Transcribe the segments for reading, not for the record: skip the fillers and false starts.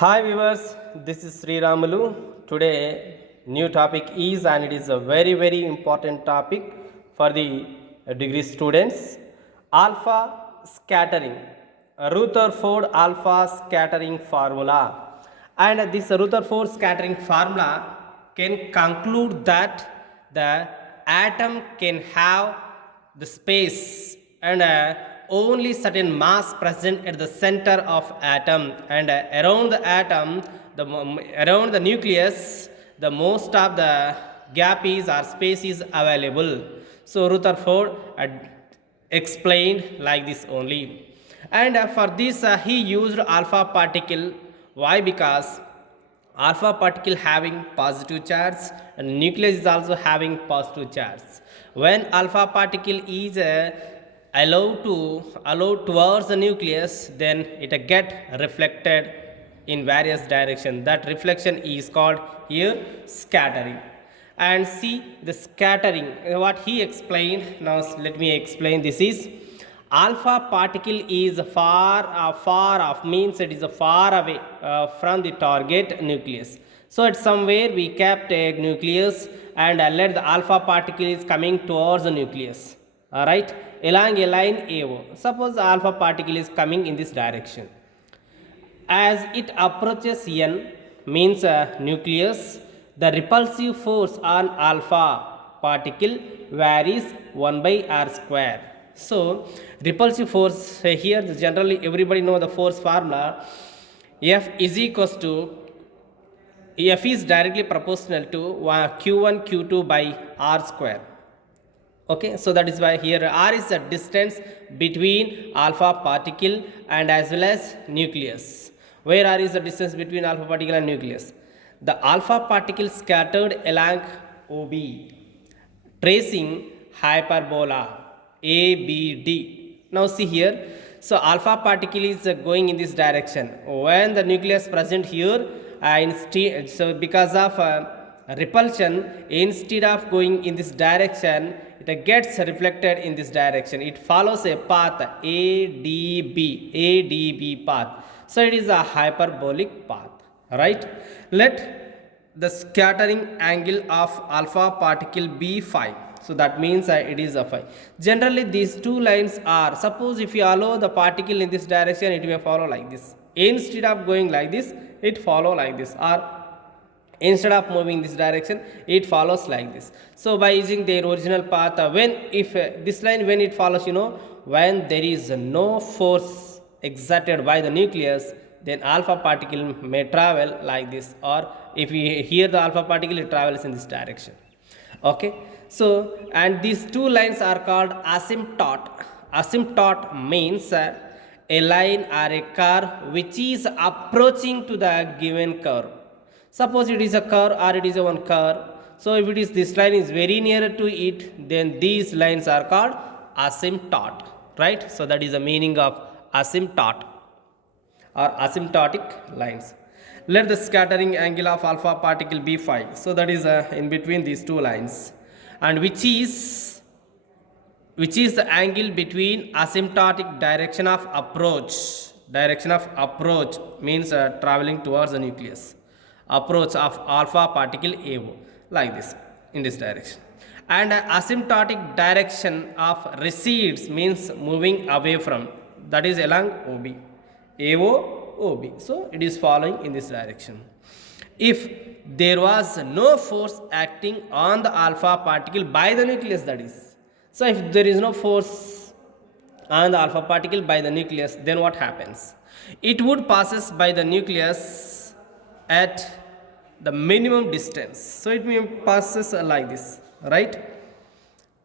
Hi viewers, this is Sri Ramalu. Today new topic is, and it is a very important topic for the degree students, alpha scattering, Rutherford alpha scattering formula. And this Rutherford scattering formula can conclude that the atom can have the space and only certain mass present at the center of atom, and around the atom, around the nucleus, the most of the gap is or space is available. So Rutherford explained like this only. And for this he used alpha particle. Why? Because alpha particle having positive charge and nucleus is also having positive charge. When alpha particle is allowed towards the nucleus, then it get reflected in various direction. That reflection is called here scattering. And see the scattering, what he explained. Now let me explain. This is alpha particle is far off, means it is far away from the target nucleus. So at somewhere we kept a nucleus and let the alpha particle is coming towards the nucleus, all right, along a line AO. Suppose the alpha particle is coming in this direction. As it approaches N, means nucleus, the repulsive force on alpha particle varies 1 by r square. So repulsive force here, generally everybody know the force formula. F is equals to, F is directly proportional to q1 q2 by r square. Okay, so that is why here r is the distance between alpha particle and as well as nucleus. Where r is the distance between alpha particle and nucleus? The alpha particle scattered along OB, tracing hyperbola ABD. Now see here, so alpha particle is going in this direction. When the nucleus present here, so because of repulsion, instead of going in this direction, it gets reflected in this direction. It follows a path ADB path. So it is a hyperbolic path, right? Let the scattering angle of alpha particle be phi. So that means it is a phi. Generally these two lines are, suppose if you allow the particle in this direction, it may follow like this. Instead of going like this, it follow like this, or instead of moving this direction, it follows like this. So by using their original path, when if this line, when it follows, when there is no force exerted by the nucleus, then alpha particle may travel like this, or if we hear the alpha particle, it travels in this direction. Okay, so and these two lines are called asymptote. Asymptote means a line or a curve which is approaching to the given curve. Suppose it is a curve or it is a one curve. So if it is, this line is very near to it, then these lines are called asymptote, right? So that is the meaning of asymptote or asymptotic lines. Let the scattering angle of alpha particle be phi. So that is in between these two lines, and which is the angle between asymptotic direction of approach. Direction of approach means traveling towards the nucleus. Approach of alpha particle AO, like this, in this direction. And asymptotic direction of recedes means moving away from, that is along OB, AO OB. So it is following in this direction. If there was no force acting on the alpha particle by the nucleus, that is, so if there is no force on the alpha particle by the nucleus, then what happens? It would passes by the nucleus at the minimum distance. So it passes like this, right?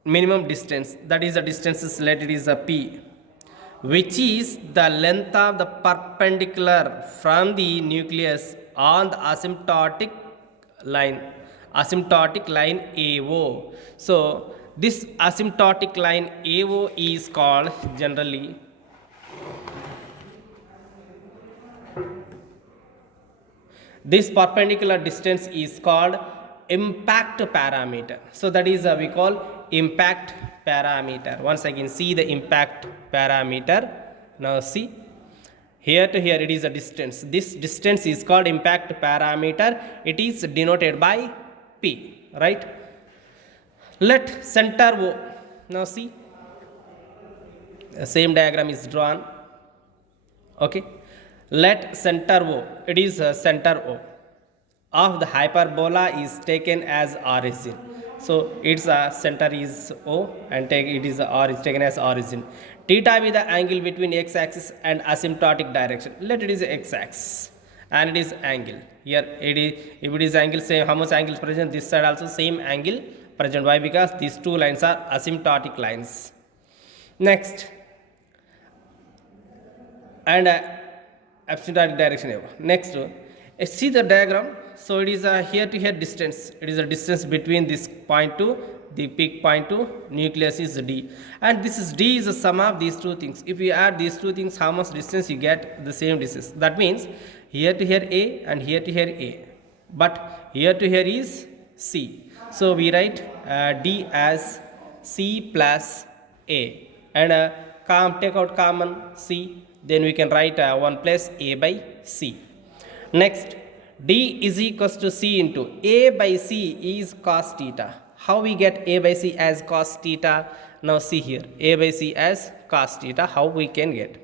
Minimum distance, that is the distance is, let it is a p, which is the length of the perpendicular from the nucleus on the asymptotic line AO. So this asymptotic line AO is called, generally, this perpendicular distance is called impact parameter. So that is we call impact parameter. Once again, see the impact parameter. Now see Here to here it is a distance. This distance is called impact parameter. It is denoted by P, right? Let center O. Now see, the same diagram is drawn. Okay, let center O, it is center O of the hyperbola is taken as origin. So its center is O and it is R is taken as origin. Theta be the angle between x-axis and asymptotic direction. Let it is x-axis and it is angle. Here it is, if it is angle, same how much angle is present, this side also same angle present. Why? Because these two lines are asymptotic lines. Next, and asymptotic direction. Next, see the diagram. So it is a here to here distance. It is a distance between this point to the peak point to nucleus is D, and this is D is the sum of these two things. If you add these two things, how much distance you get? The same distance. That means here to here A and here to here A, but here to here is C. So we write D as C plus A, and take out common C. Then we can write 1 plus A by C. Next, D is equals to C into A by C is cos theta. How we get A by C as cos theta? Now see here, A by C as cos theta, how we can get?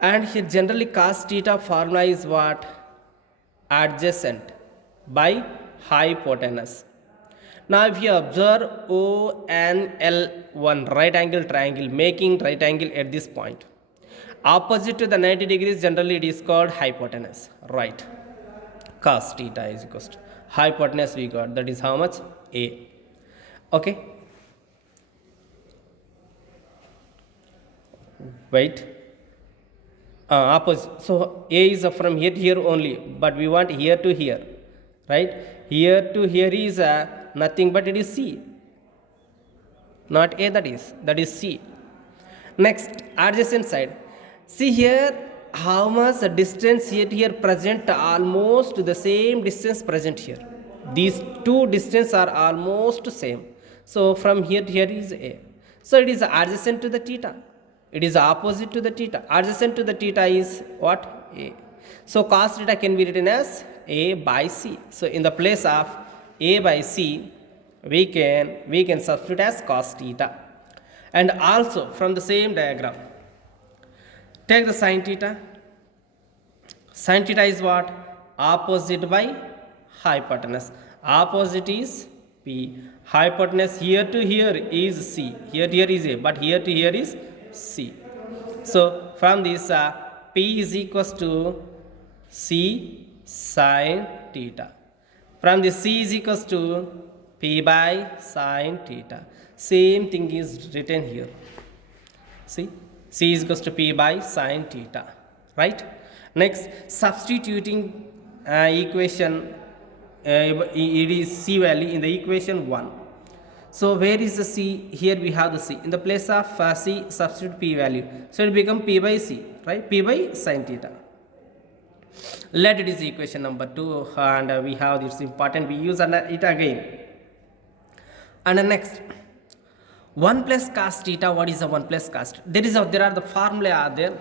And here generally cos theta formula is what? Adjacent by hypotenuse. Now if you observe ONL1 right angle triangle making right angle at this point, opposite to the 90 degrees, generally it is called hypotenuse, right? Cos theta is equals to hypotenuse we got, that is how much? A. Okay, wait, opposite. So A is from here to here only, but we want here to here, right? Here to here is nothing but it is C, not A, that is C. Next, adjacent side. See here how much the distance here to here present, almost the same distance present here. These two distances are almost same. So from here to here is A. So it is adjacent to the theta. It is opposite to the theta. Adjacent to the theta is what? A. So cos theta can be written as A by C. So in the place of A by C, we can substitute as cos theta. And also from the same diagram, take the sin theta. Sin theta is what? Opposite by hypotenuse. Opposite is P. Hypotenuse here to here is C. Here to here is A, but here to here is C. So from this P is equals to C sin theta. From this C is equals to P by sin theta. Same thing is written here. See, C is equals to P by sin theta, right? Next, substituting equation, it is C value in the equation 1. So where is the C? Here we have the C. In the place of C, substitute P value. So it become P by C, right? P by sin theta. Let it is equation number 2, and we have this important, we use it again. And the next, 1 plus cos theta. What is the 1 plus cos theta? There are the formula are there.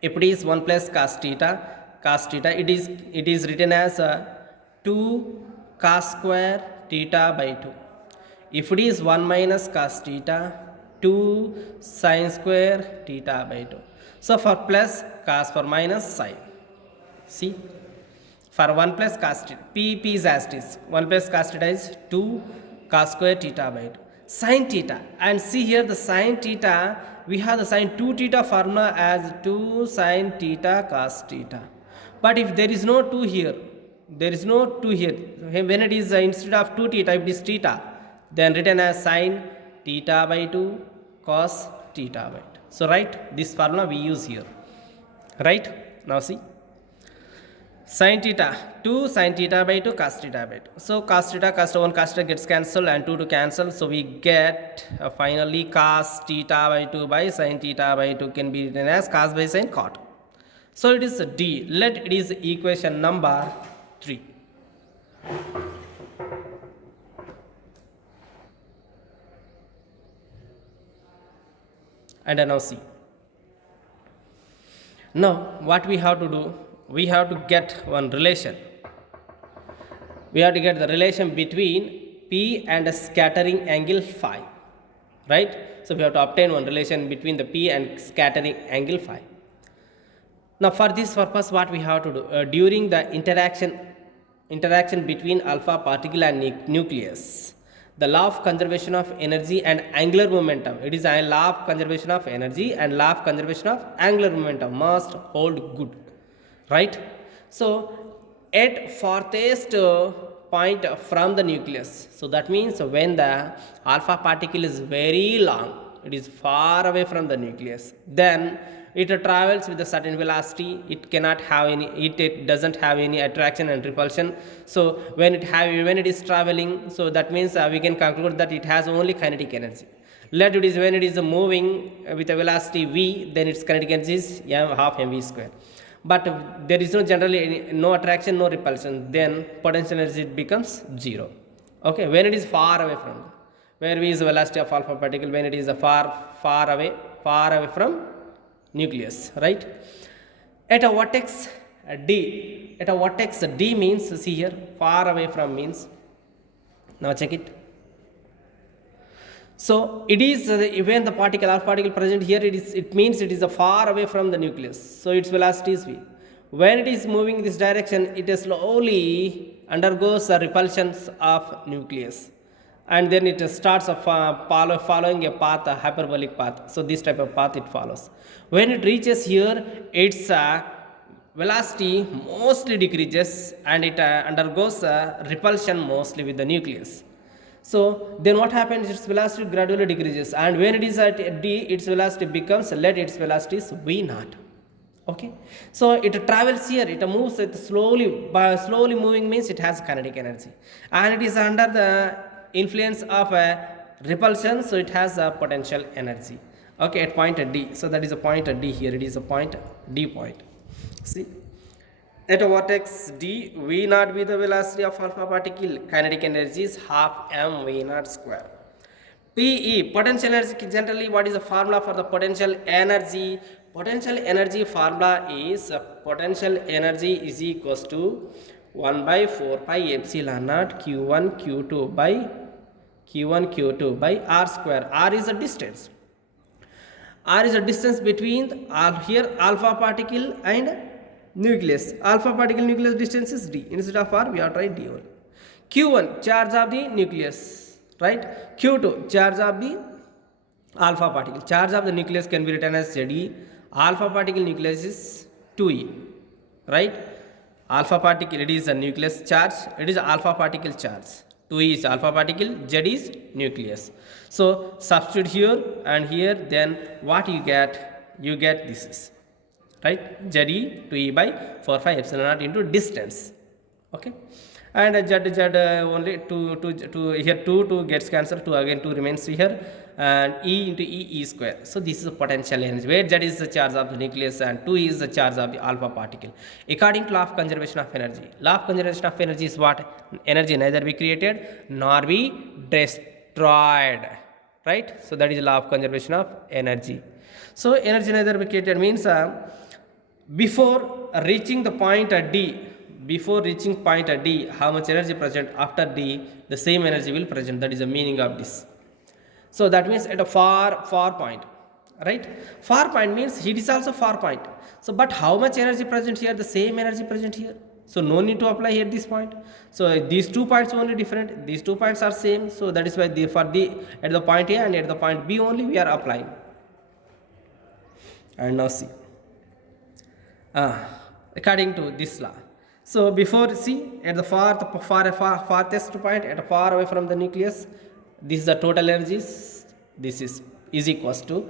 If it is 1 plus cos theta, it is written as 2 cos square theta by 2. If it is 1 minus cos theta, 2 sin square theta by 2. So for plus cos, for minus sin. See, for 1 plus cos theta, P is as it is. 1 plus cos theta is 2 cos square theta by 2. Sin theta, and see here the sin theta, we have the sin 2 theta formula as 2 sin theta cos theta. But if there is no 2 here, when it is instead of 2 theta, if it is theta, then written as sin theta by 2 cos theta by 2. So right, this formula we use here, right? Now see, sin theta, 2 sin theta by 2 cos theta by 2. So cos theta, cos 1 cos theta gets cancelled and 2 to cancel. So we get finally cos theta by 2 by sin theta by 2 can be written as cos by sin cot. So it is D. Let it is equation number 3. And now see. Now what we have to do, we have to get one relation. We have to get the relation between P and a scattering angle phi, right? So we have to obtain one relation between the P and scattering angle phi. Now for this purpose what we have to do, during the interaction between alpha particle and nucleus, the law of conservation of energy and angular momentum, it is a law of conservation of energy and law of conservation of angular momentum must hold good, right? So at farthest point from the nucleus, so that means when the alpha particle is very long, it is far away from the nucleus, then it travels with a certain velocity. It cannot have any, it doesn't have any attraction and repulsion. So when it is traveling, so that means we can conclude that it has only kinetic energy. Let it is when it is moving with a velocity v, then its kinetic energy is half mv square. But there is no generally no attraction, no repulsion, then potential energy becomes zero. Okay, when it is far away from, where v is the velocity of alpha particle, when it is far away from nucleus, right? At a vertex d means, see here, far away from means, now check it. So it is when the particle alpha particle present here, it means it is far away from the nucleus, so its velocity is v. When it is moving in this direction, it slowly undergoes the repulsions of nucleus, and then it starts following a path, a hyperbolic path. So this type of path it follows. When it reaches here, its velocity mostly decreases and it undergoes repulsion mostly with the nucleus. So then what happens, its velocity gradually decreases, and when it is at d, its velocity becomes, let its velocity is v naught. Okay, so it travels here, it moves it slowly. By slowly moving means it has kinetic energy, and it is under the influence of repulsion, so it has a potential energy. Okay, at point d, so that is a point at d here, it is a point d point. See, at a vertex d, v naught be the velocity of alpha particle, kinetic energy is half m v naught square. PE, potential energy. Generally, what is the formula for the potential energy? Potential energy formula is potential energy is equals to 1 by 4 pi epsilon naught q1 q2 by r square. R is the distance. R is the distance between here alpha particle and nucleus. Alpha particle nucleus distance is d. Instead of r, we have to write d only. Q1, charge of the nucleus, right? Q2, charge of the alpha particle. Charge of the nucleus can be written as Ze. Alpha particle nucleus is 2e, right? Alpha particle, it is a nucleus charge, it is alpha particle charge. 2e is alpha particle, Z is nucleus. So substitute here and here, then what you get? You get this is, right? Ze 2e by 4 pi epsilon naught into distance. Okay, and z only 2 here, 2 gets cancelled, 2 again 2 remains here, and e into e square. So this is the potential energy, where z is the charge of the nucleus and 2 is the charge of the alpha particle. According to law of conservation of energy, law of conservation of energy is what? Energy neither be created nor be destroyed, right? So that is the law of conservation of energy. So energy neither be created means before reaching the point at d, how much energy present, after d the same energy will present. That is the meaning of this. So that means at a far point, right? Far point means it is also far point. So but how much energy present here? The same energy present here. So no need to apply here this point. So these 2 points only different, these 2 points are same. So that is why at the point A and at the point B only we are applying. And now see, according to this law. So before, see, at the farthest point, at far away from the nucleus, this is the total energies. This is equals to,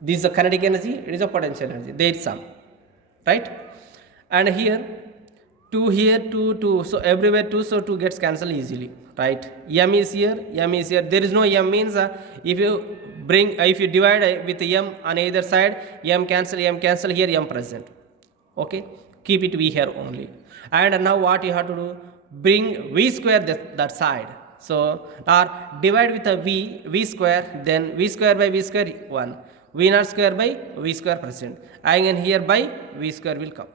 this is the kinetic energy, it is a potential energy. There is sum, right? And here 2 here, 2. So everywhere 2, so 2 gets cancelled easily, right? M is here, There is no M means if you divide with M on either side, M cancel, here M present. Okay, keep it V here only. And now what you have to do? Bring V square that side. So or divide with a V square, then V square by V square 1. V naught square by V square present. Again here by V square will come.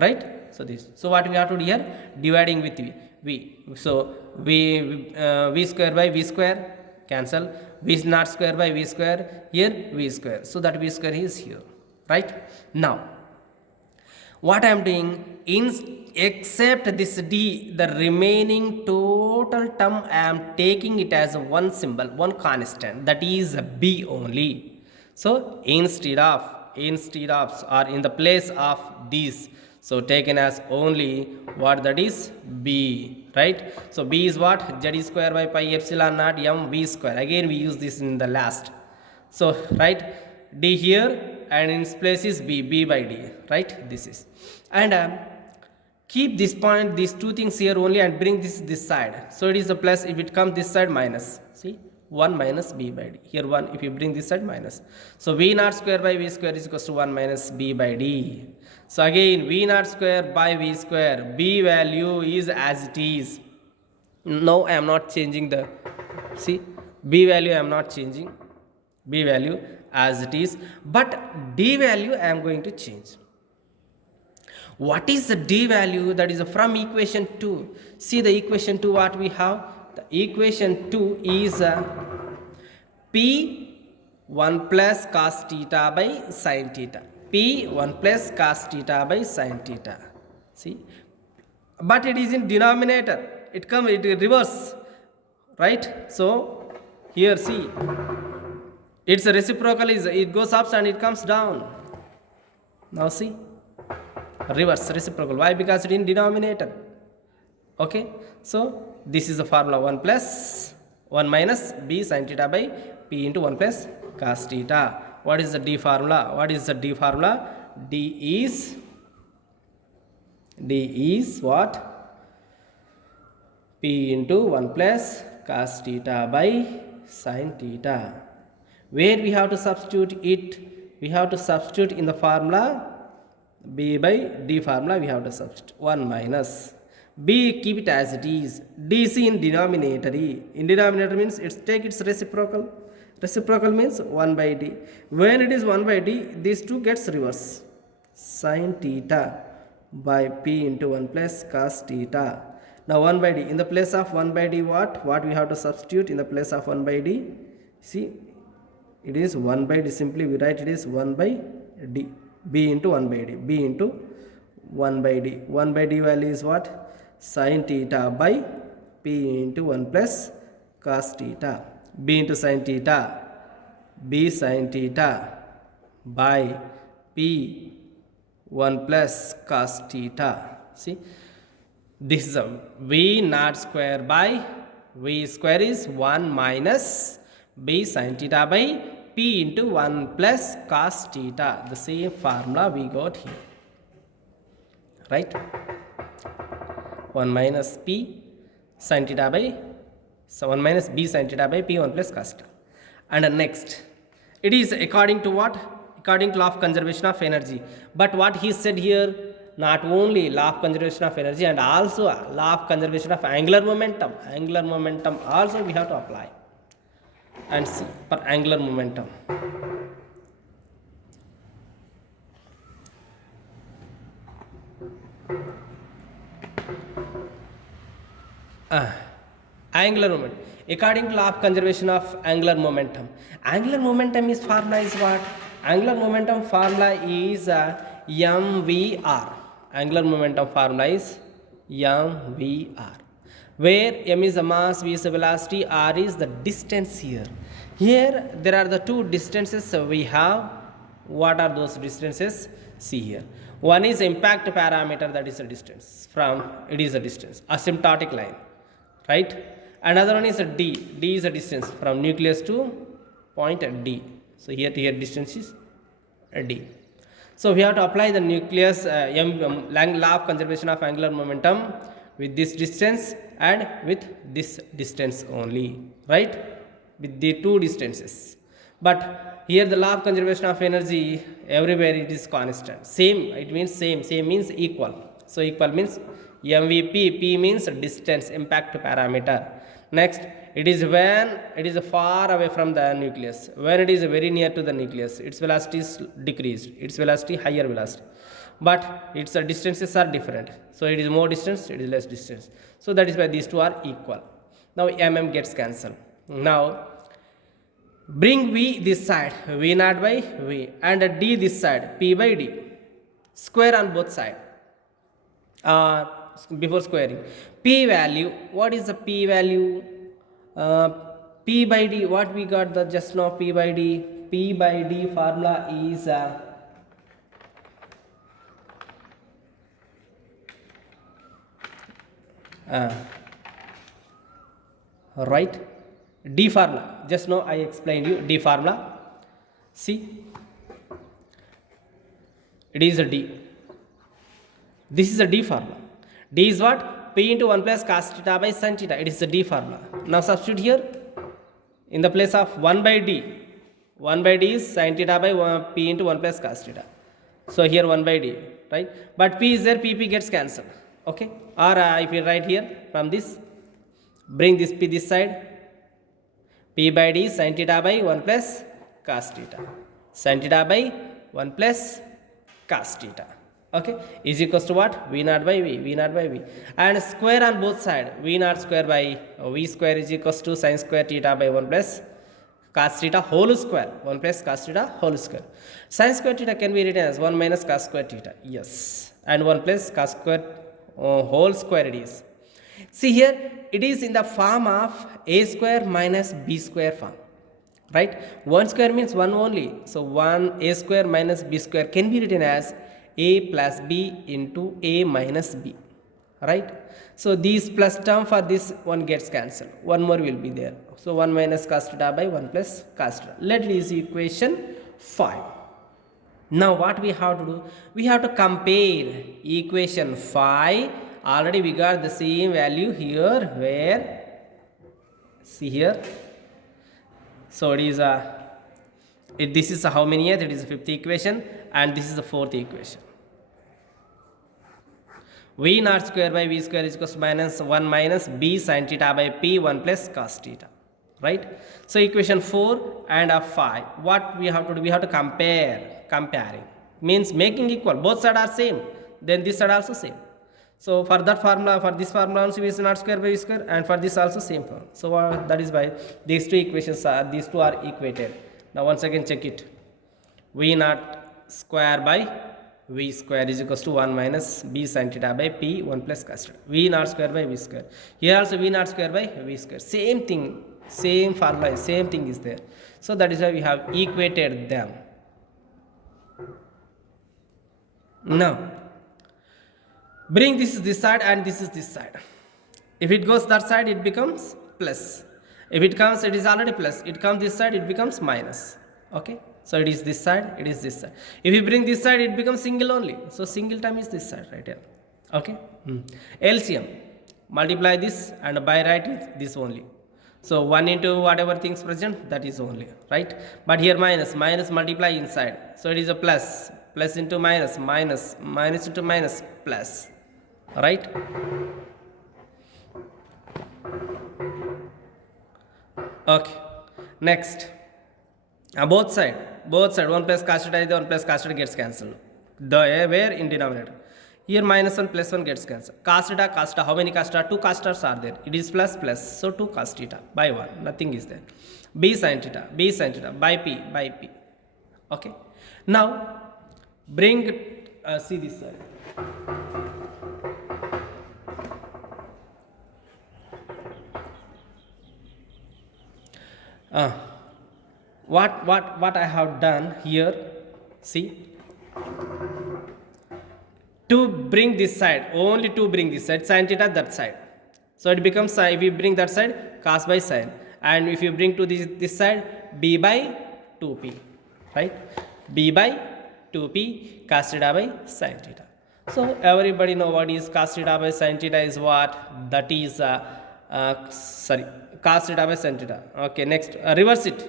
Right? So this. So what we have to do here? Dividing with V. So V square by V square cancel. V naught square by V square. Here V square. So that V square is here. Right? Now what I am doing, except this d, the remaining total term I am taking it as one symbol, one constant, that is b only. So instead of or in the place of these, so taken as only what, that is b, right? So b is what? Z square by pi epsilon naught m v square. Again we use this in the last. So right, d here and in its place is b by d, right? This is, and keep this point, these two things here only, and bring this side. So it is a plus. If it comes this side, minus. See, 1 minus b by d. Here 1, if you bring this side, minus. So v naught square by v square is equals to 1 minus b by d. So again v naught square by v square, b value is as it is. Now I am not changing the, see, b value I am not changing, b value as it is, but d value I am going to change. What is the d value? That is from equation 2. See the equation 2 what we have? The equation 2 is p 1 plus cos theta by sin theta. P 1 plus cos theta by sin theta. See, but it is in denominator. It reverse, right? So here see, its reciprocal is, it goes up and it comes down. Now see, reverse reciprocal. Why? Because it in denominator. Okay, so this is the formula, 1 plus 1 minus b sin theta by p into 1 plus cos theta. What is the d formula? What is the d formula? D is what? P into 1 plus cos theta by sin theta. Where we have to substitute it? We have to substitute in the formula, b by d formula we have to substitute. 1 minus b, keep it as it is. dc in denominator. In denominator means it's take its reciprocal. Reciprocal means 1 by d. When it is 1 by d, these two gets reverse. Sin theta by p into 1 plus cos theta. Now 1 by d. In the place of 1 by d, what we have to substitute in the place of 1 by d? See, it is 1 by d. Simply we write it is 1 by d. b into 1 by d. b into 1 by d. 1 by d value is what? Sin theta by p into 1 plus cos theta. b into sin theta, b sin theta by p 1 plus cos theta. See, this is a v naught square by v square is 1 minus b sin theta by p into 1 plus cos theta. The same formula we got here, right? 1 minus p sin theta by, so 1 minus b sin theta by p 1 plus cos theta. And next, it is according to what? According to law of conservation of energy. But what he said here, not only law of conservation of energy and also law of conservation of angular momentum. Angular momentum also we have to apply. And see, for angular momentum. Angular momentum. According to law of conservation of angular momentum. Angular momentum is formula is what? Angular momentum formula is mvr. Angular momentum formula is mvr, where m is the mass, v is the velocity, r is the distance here. Here there are the two distances we have. What are those distances? See here. One is impact parameter, that is a distance from, it is a distance, asymptotic line, right? Another one is a d. D is a distance from nucleus to point at d. So here to here distance is d. So we have to apply the nucleus law of conservation of angular momentum with this distance and with this distance only, right? With the two distances. But here the law of conservation of energy, everywhere it is constant. Same, it means same. Same means equal. So equal means MVP, P means distance, impact parameter. Next, it is when it is far away from the nucleus. When it is very near to the nucleus, its velocity is decreased, its velocity higher velocity, but its distances are different. So it is more distance, it is less distance. So that is why these two are equal. Now mm gets cancelled. Now bring v this side, v naught by v, and d this side, p by d. Square on both sides. Before squaring, p value, what is the p value? P by d, what we got the just now, p by d? P by d formula is right, d formula. Just now I explained you d formula. See, it is a d. This is a d formula. D is what? P into 1 plus cos theta by sin theta. It is the d formula. Now substitute here in the place of 1 by d. 1 by d is sin theta by p into 1 plus cos theta. So here 1 by d, right? But p is there, p gets cancelled. Okay? Or if you write here from this, bring this p this side. P by d sin theta by 1 plus cos theta. Sin theta by 1 plus cos theta. Okay, is equals to what? V naught by v, v naught by v, and square on both sides. V naught square by v square is equals to sin square theta by 1 plus cos theta whole square, 1 plus cos theta whole square. Sin square theta can be written as 1 minus cos square theta, yes, and 1 plus cos square whole square it is. See here, it is in the form of a square minus b square form, right? 1 square means 1 only, so 1 a square minus b square can be written as a plus b into a minus b, right? So these plus term for this one gets cancelled, one more will be there. So 1 minus cos theta by 1 plus cos theta. Let it is equation 5. Now what we have to do? We have to compare equation 5. Already we got the same value here, where, see here, so it is this is how many years? It is the 5th equation, and this is the 4th equation. V naught square by v square is equals to minus 1 minus b sin theta by p 1 plus cos theta, right? So equation 4 and 5, what we have to do? We have to compare. Comparing means making equal, both sides are same, then this side also same. So for that formula, for this formula also v naught square by v square, and for this also same formula. So that is why these two equations are, these two are equated. Now once again check it. V naught square by v square is equals to 1 minus b sin theta by p 1 plus cos theta. V naught square by v square. Here also v naught square by v square. Same thing, same formula, same thing is there. So that is why we have equated them. Now bring this side and this is this side. If it goes that side, it becomes plus. If it comes, it is already plus. It comes this side, it becomes minus. Okay. So it is this side, it is this side. If you bring this side, it becomes single only. So single time is this side right here. Okay. LCM. Multiply this and by right is this only. So 1 into whatever things present, that is only, right? But here minus, minus multiply inside. So it is a plus. Plus into minus, minus, minus into minus, plus. Right? Okay. Next. Both side 1 plus cos theta is 1 plus cos theta gets cancelled. Where in denominator? Here minus 1 plus 1 gets cancelled. Cos theta, how many cos theta? 2 cos theta are there. It is plus plus. So 2 cos theta by 1. Nothing is there. B sin theta by p. Okay. Now bring, see this side. What I have done here, see, to bring this side, only to bring this side, sin theta that side. So it becomes, if you bring that side, cos by sin, and if you bring to this side, b by 2p, right? B by 2p cos theta by sin theta. So everybody know what is cos theta by sin theta is what? That is cos theta by sin theta. Okay, next reverse it,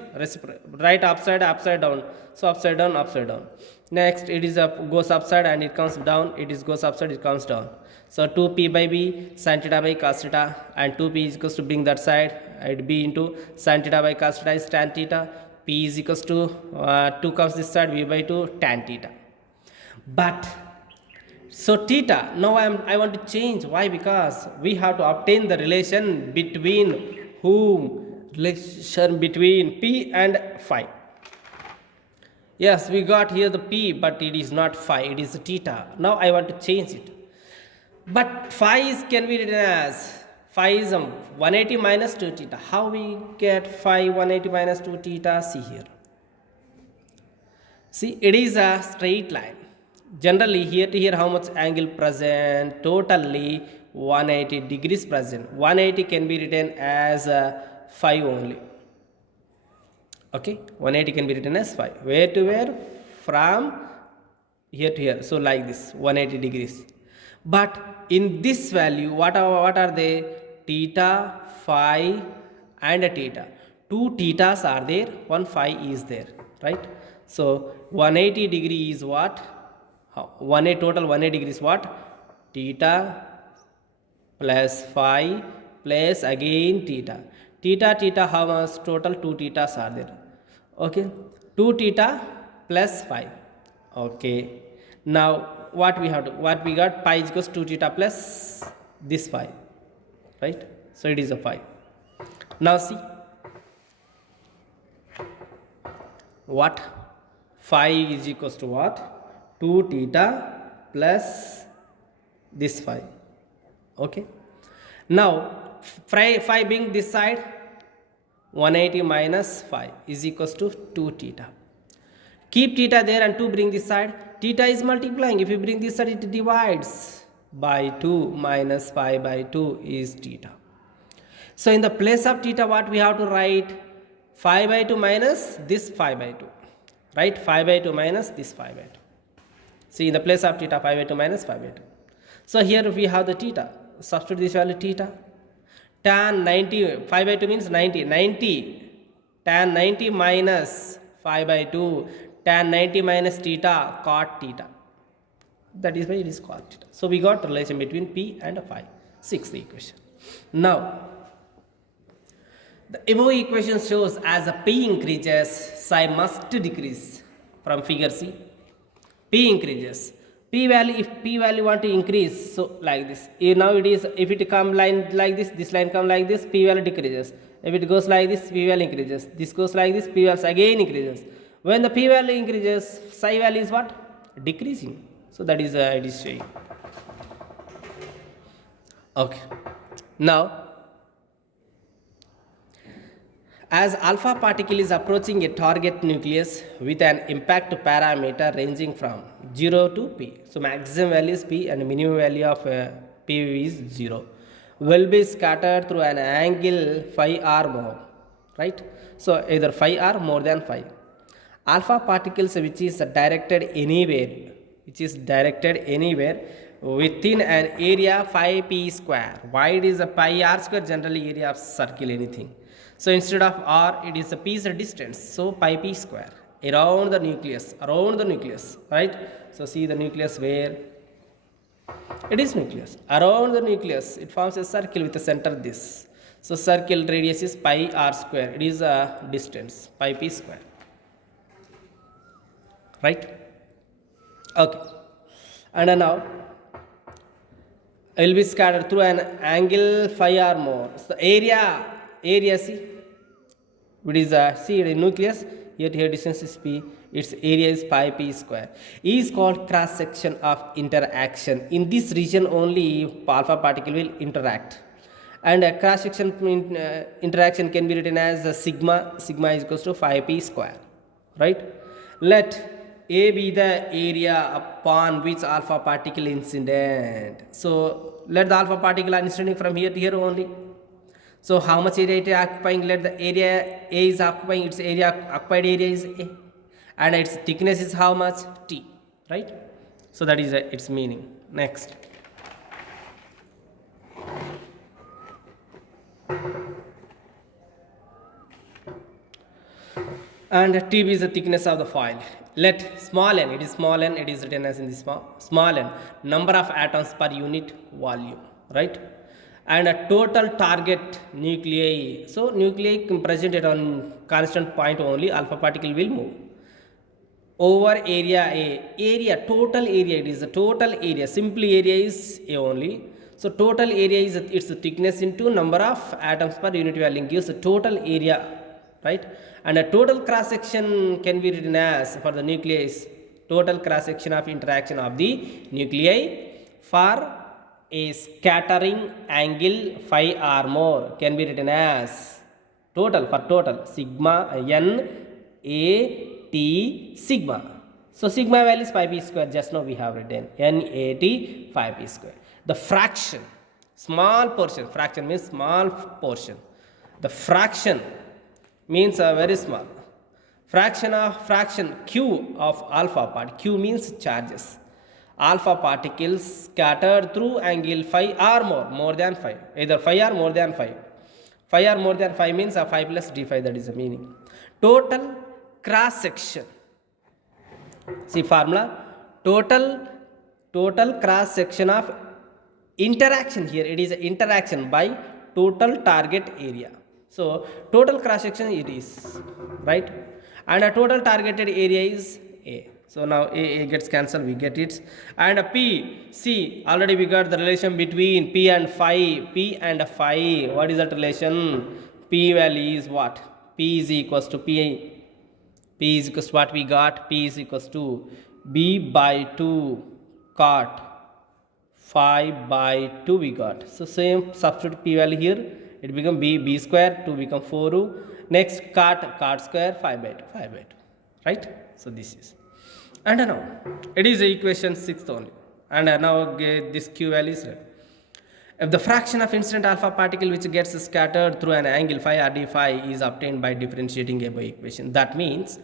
right upside down, so upside down. Next it is up, goes upside and it comes down, it is goes upside, it comes down. So 2p by b sin theta by cos theta, and 2p is equals to bring that side, it b into sin theta by cos theta is tan theta, p is equals to 2 comes this side, v by 2 tan theta. But so theta, now I want to change. Why? Because we have to obtain the relation between whom? Relation between p and phi. Yes, we got here the p, but it is not phi, it is theta. Now I want to change it. But phi is can be written as phi is 180 minus 2 theta. How we get phi 180 minus 2 theta? See here. See, it is a straight line. Generally, here to here, how much angle present? Totally 180 degrees present. 180 can be written as 5 only. Okay, 180 can be written as 5. Where to where? From here to here. So like this, 180 degrees. But in this value, what are they? Theta, phi, and theta. Two thetas are there, one phi is there, right? So 180 degree is what? 180 total 180 degrees what? Theta plus phi plus again theta. Theta how much? Total 2 thetas are there. Okay, 2 theta plus phi. Okay, now what we got? Pi is equals to 2 theta plus this phi, right? So it is a phi. Now see what? Phi is equals to what? 2 theta plus this phi. Okay, now phi being this side, 180 minus phi is equals to 2 theta. Keep theta there and 2 bring this side. Theta is multiplying. If you bring this side, it divides by 2 minus phi by 2 is theta. So in the place of theta, what we have to write? Phi by 2 minus this phi by 2. Right? Phi by 2 minus this phi by 2. See, in the place of theta, phi by 2 minus phi by 2. So here we have the theta. Substitute this value theta. Tan 90, phi by 2 means 90. 90. Tan 90 minus phi by 2. Tan 90 minus theta, cot theta. That is why it is cot theta. So we got relation between p and phi. Sixth equation. Now, the above equation shows as a p increases, psi must decrease. From figure C, p increases. P value, if p value want to increase, so like this. Now it is, if it come line like this line come like this, p value decreases. If it goes like this, p value increases. This goes like this, p value again increases. When the p value increases, psi value is what? Decreasing. So that is it is showing. Okay. Now, as alpha particle is approaching a target nucleus with an impact parameter ranging from 0 to p. So maximum value is p and minimum value of p is 0. Will be scattered through an angle phi r more. Right? So either phi r more than phi. Alpha particles which is directed anywhere within an area phi p square. Why it is a pi r square? Generally area of circle anything. So instead of r, it is a p is a distance. So pi p square around the nucleus, right? So see the nucleus where it is nucleus. Around the nucleus, it forms a circle with a center this. So circle radius is pi r square. It is a distance pi p square. Right? Okay. And now it will be scattered through an angle phi r more. So area see, it is see the nucleus, here distance is p, its area is pi p square. E is called cross section of interaction. In this region only alpha particle will interact, and a cross section interaction can be written as sigma is equals to phi p square. Right? Let A be the area upon which alpha particle incident. So let the alpha particle are incident from here to here only. So how much area it is occupying? Let the area A is occupying, its area occupied area is A, and its thickness is how much? T, right? So that is its meaning. Next. and TB is the thickness of the foil. Let small n, it is small n, it is written as in the small n, number of atoms per unit volume, right? And a total target nuclei. So nuclei present at on constant point only, alpha particle will move over area A. Area, total area, it is the total area, simply area is A only. So total area is its thickness into number of atoms per unit volume gives the total area, right? And a total cross section can be written as, for the nuclei, total cross section of interaction of the nuclei for a scattering angle phi or more can be written as total, for total, sigma n a t sigma. So sigma value is pi p square, just now we have written n a t pi p square. The fraction, small portion, fraction means small portion, the fraction means very small fraction of fraction q of alpha part. Q means charges, alpha particles scattered through angle phi or more than phi, either phi or more than phi. Phi or more than phi means a phi plus d phi, that is the meaning. Total cross section, see formula, total cross section of interaction, here it is interaction by total target area. So total cross section it is, right? And a total targeted area is A. So now A gets cancelled, we get it. And a P, see, already we got the relation between P and phi. P and phi, what is that relation? P value is what? P is equals to P. P is equals to what we got? P is equals to B by 2 cot phi by 2 we got. So same, substitute P value here, it become b square, 2 become 4. Next cot square, 5 by 2, right? So this is, and now it is equation 6th only. And now this q value is, if the fraction of incident alpha particle which gets scattered through an angle phi or d phi is obtained by differentiating above equation, that means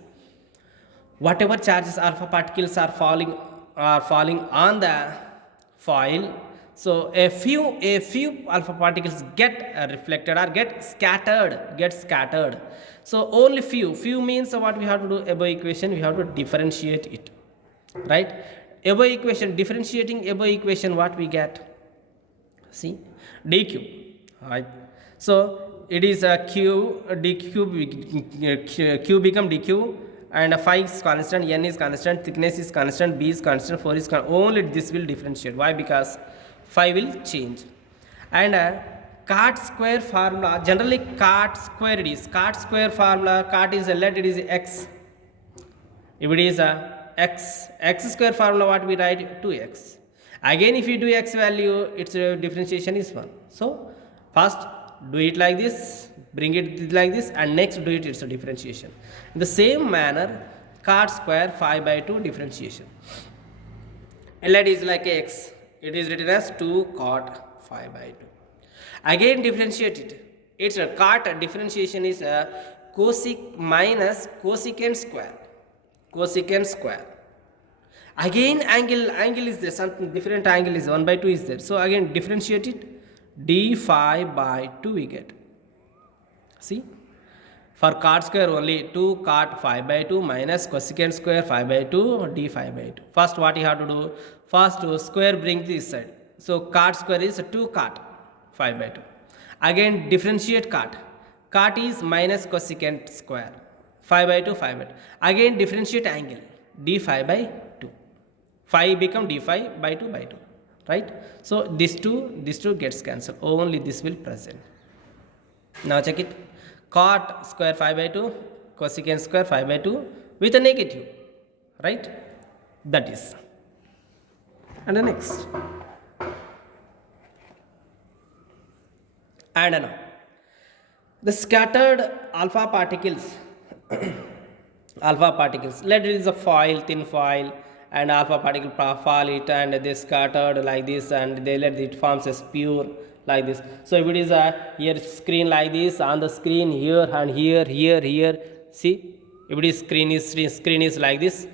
whatever charges alpha particles are falling on the foil, so a few alpha particles get reflected or get scattered. So only few means what we have to do above equation, we have to differentiate it, right? Above equation, differentiating above equation, what we get? See, dq, right? So it is a q, q become dq, and phi is constant, n is constant, thickness is constant, b is constant, 4 is constant. Only this will differentiate. Why? Because phi will change. And cot square formula, generally cot square it is, cot square formula, cot is a let, it is x. If it is a x square formula, what we write? 2x. Again if you do x value, its differentiation is 1. So first do it like this, bring it like this, and next do it, it's a differentiation. In the same manner, cot square phi by 2 differentiation. Let is like x, it is written as 2 cot phi by 2. Again differentiate it. Its a cot differentiation is a cosec minus cosecant square. Again angle is there, something different angle is 1 by 2 is there. So again differentiate it, d phi by 2 we get. See, for cot square only 2 cot phi by 2 minus cosecant square phi by 2 d phi by 2. First what you have to do, first to square bring this side. So cot square is 2 cot phi by 2. Again differentiate cot is minus cosecant square phi by 2 phi by 2. Again differentiate angle, d phi by 2. Phi become d phi by 2 by 2, right? So this two gets cancelled, only this will present. Now check it, cot square phi by 2, cosecant square phi by 2 with a negative, right? That is. And the next. And now the scattered alpha particles let it is a foil, thin foil, and alpha particle fall it, and they scattered like this, and they let it forms as pure like this. So if it is a here screen like this, on the screen here and here, see, if it is screen is like this,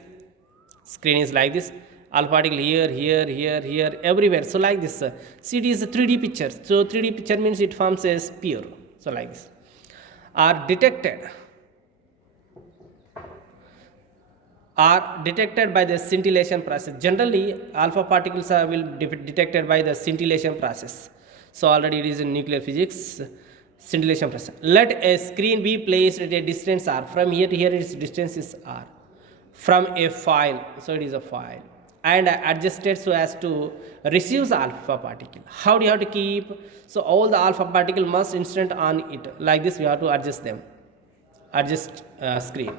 alpha particle here, everywhere. So like this, see, it is a 3D picture. So 3D picture means it forms as pure. So like this, are detected are detected by the scintillation process. Generally, alpha particles will be detected by the scintillation process. So already it is in nuclear physics, scintillation process. Let a screen be placed at a distance r. From here to here, its distance is r. From a file, so it is a file, and adjusted so as to receive the alpha particle. How do you have to keep? So all the alpha particle must instant on it. Like this, we have to adjust them. Adjust screen.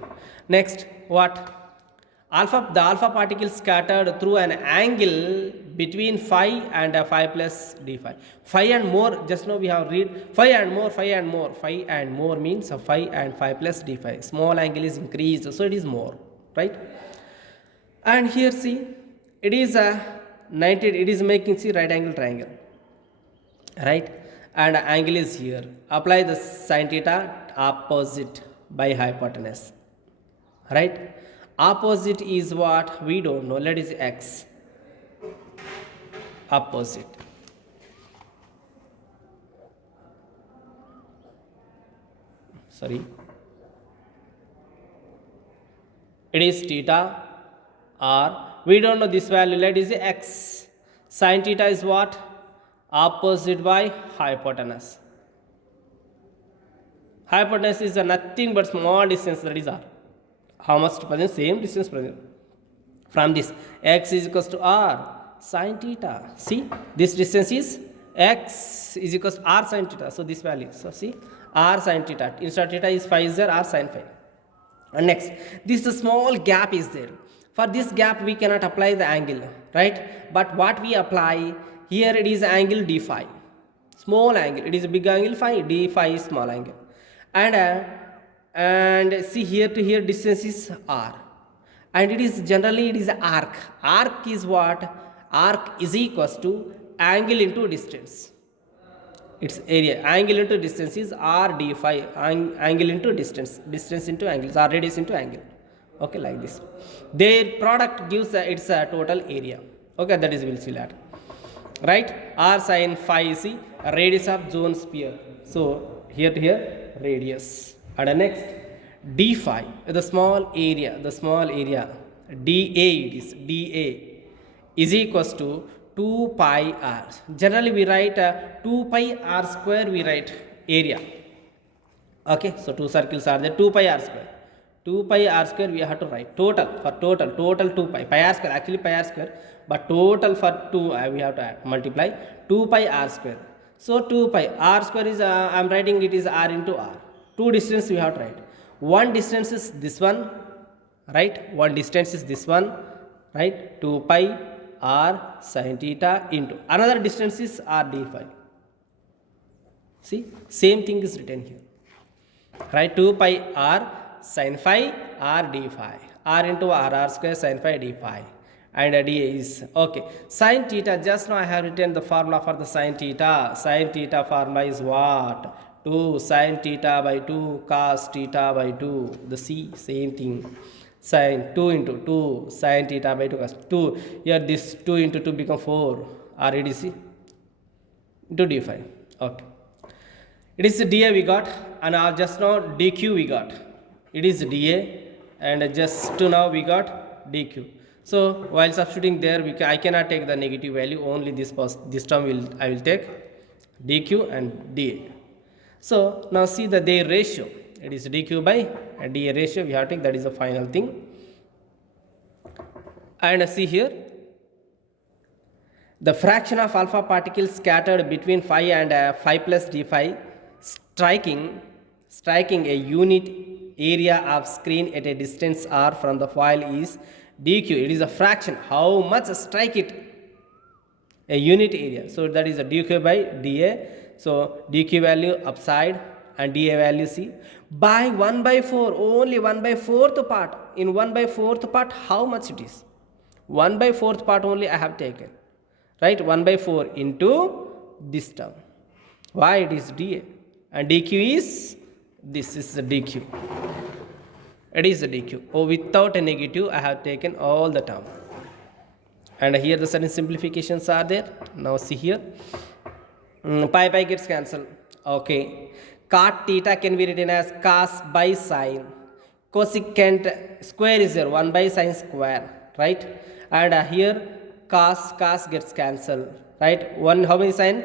Next, what? The alpha particle scattered through an angle between phi and phi plus d phi. Phi and more, just now we have read phi and more, phi and more. Phi and more means phi and phi plus d phi. Small angle is increased, so it is more, right? And here see, it is a 90, it is making, see, right angle triangle, right? And angle is here. Apply the sin theta opposite by hypotenuse, right? Opposite is what? We don't know. Let is x. Opposite. Sorry. It is theta or we don't know this value. Let is x. Sin theta is what? Opposite by hypotenuse. Hypotenuse is nothing but small distance, that is r. How much present? Same distance present. From this, x is equals to r sin theta. See, this distance is x is equals to r sin theta. So this value. So see, r sin theta. Instead of theta is phi is there, r sin phi. And next, this small gap is there. For this gap, we cannot apply the angle, right? But what we apply here, it is angle d phi. Small angle. It is a big angle phi. D phi is small angle. And see, here to here distance is r, and it is generally it is arc. Arc is what? Arc is equals to angle into distance. Its area, angle into distance is r d phi. Angle into distance, distance into angle, r radius into angle. Okay, like this. Their product gives its total area. Okay, that is, we'll see that. Right? R sin phi is the radius of zone sphere. So here to here radius. And next, d phi, the small area, dA, it is dA is equals to 2 pi r. Generally we write 2 pi r square, we write area. Okay, so two circles are there, 2 pi r square. 2 pi r square we have to write total, for total 2 pi r square, actually pi r square, but total for 2 we have to add, multiply 2 pi r square. So 2 pi r square is I am writing it is r into r. Two distance we have to write. One distance is this one, right? One distance is this one, right? 2 pi r sin theta into another distance is r d phi. See, same thing is written here, right? 2 pi r sin phi r d phi, r into r square sin phi d phi, and dA is okay. Sin theta, just now I have written the formula for the sin theta. Sin theta formula is what? 2 sin theta by 2 cos theta by 2. The C, same thing. Sin 2 into 2 sin theta by 2 cos 2. Here this 2 into 2 become 4 r d c into d phi. Okay. It is dA we got, and just now dq we got. It is dA, and just to now we got dq. So while substituting there, I cannot take the negative value. Only this term I will take dq and dA. So now see their ratio. It is dq by dA ratio. We have to take, that is the final thing. And see here, the fraction of alpha particles scattered between phi and phi plus d phi, striking a unit area of screen at a distance r from the foil is dq. It is a fraction. How much strike it? A unit area. So that is a dq by dA. So dq value upside and dA value c by 1 by 4. Only 1 by 4th part. In 1 by 4th part, how much it is? 1 by 4th part only I have taken. Right? 1 by 4 into this term. Why it is dA? And dq is, this is the dq. It is the dq. Oh, without a negative, I have taken all the term. And here the certain simplifications are there. Now see here. Pi gets cancelled. Okay. Cot theta can be written as cos by sine. cosecant square is there, 1 by sine square, right? And here cos gets cancelled, right? One, how many sine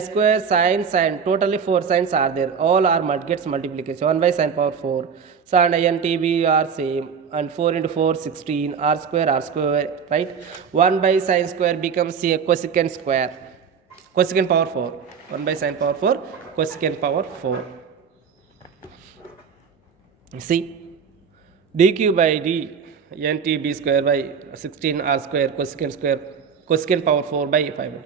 square, sine, totally 4 sines are there, all are gets multiplication, 1 by sine power 4. So and n t b are same, and 4 into 4 16, r square, right? 1 by sine square becomes a cosecant square, cosecant power 4, 1 by sine power 4, cosecant power 4. See, dq by d nt b square by 16 r square cosecant power 4 by 5.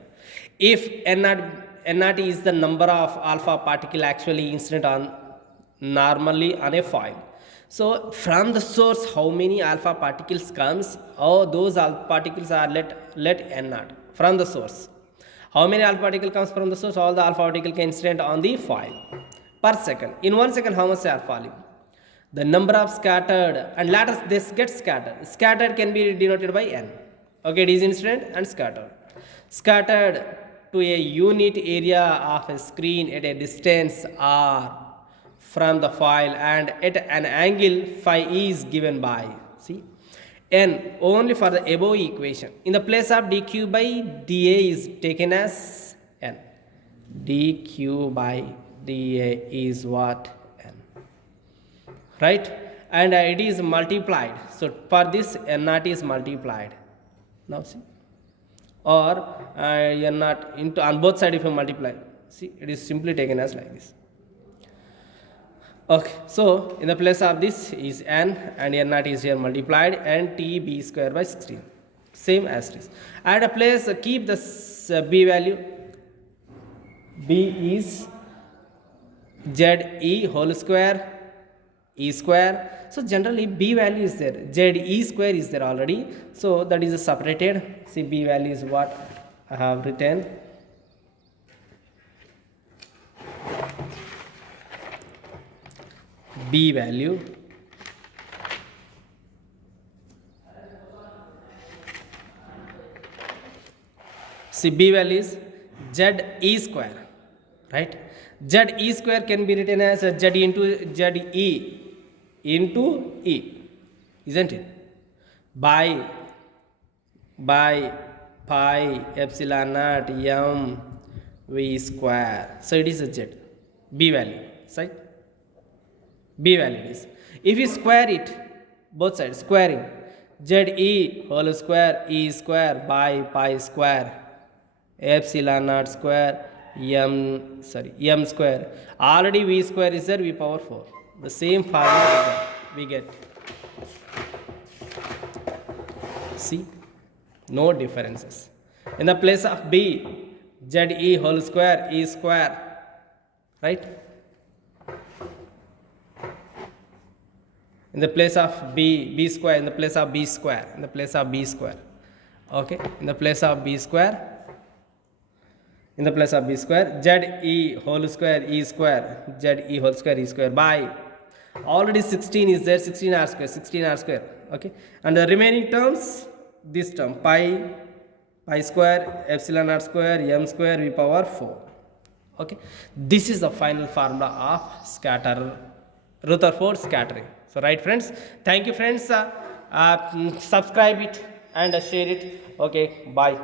If n0 is the number of alpha particle actually incident on normally on a foil, so from the source how many alpha particles comes, oh those alpha particles are let n0 from the source. How many alpha particle comes from the source? All the alpha particle can incident on the foil per second. In 1 second how much they are falling? The number of scattered, and let us this get scattered. Scattered can be denoted by n. Okay, it is incident and scattered. Scattered to a unit area of a screen at a distance r from the foil and at an angle phi is given by, see, n only for the above equation. In the place of dq by dA is taken as n. dq by dA is what? Right? And it is multiplied. So for this n0 is multiplied. Now see, or n0 into on both sides if you multiply, see, it is simply taken as like this. Okay, so in the place of this is n and n0 is here multiplied, and t b square by 16, same as this. At a place keep this b value. B is z e whole square e square. So generally b value is there, z e square is there already, so that is separated. See, b value is what I have written. B value see, b value is z e square, right? Z e square can be written as z into z e into e, isn't it? By pi epsilon naught m v square. So it is a z. B value, right? B value is, if you square it, both sides squaring, z e whole square e square by pi square epsilon naught square m square. Already v square is there, v power 4. The same formula we get. See, no differences. In the place of b, z e whole square e square, right? In the place of b square, in the place of b square, in the place of b square. Okay, in the place of b square, in the place of b square, z e whole square e square, z e whole square e square by, already 16 is there, 16 r square, okay, and the remaining terms, this term pi square epsilon r square m square v power 4. Okay, this is the final formula of Rutherford scattering. So right friends, thank you friends, subscribe it and share it. Okay, bye.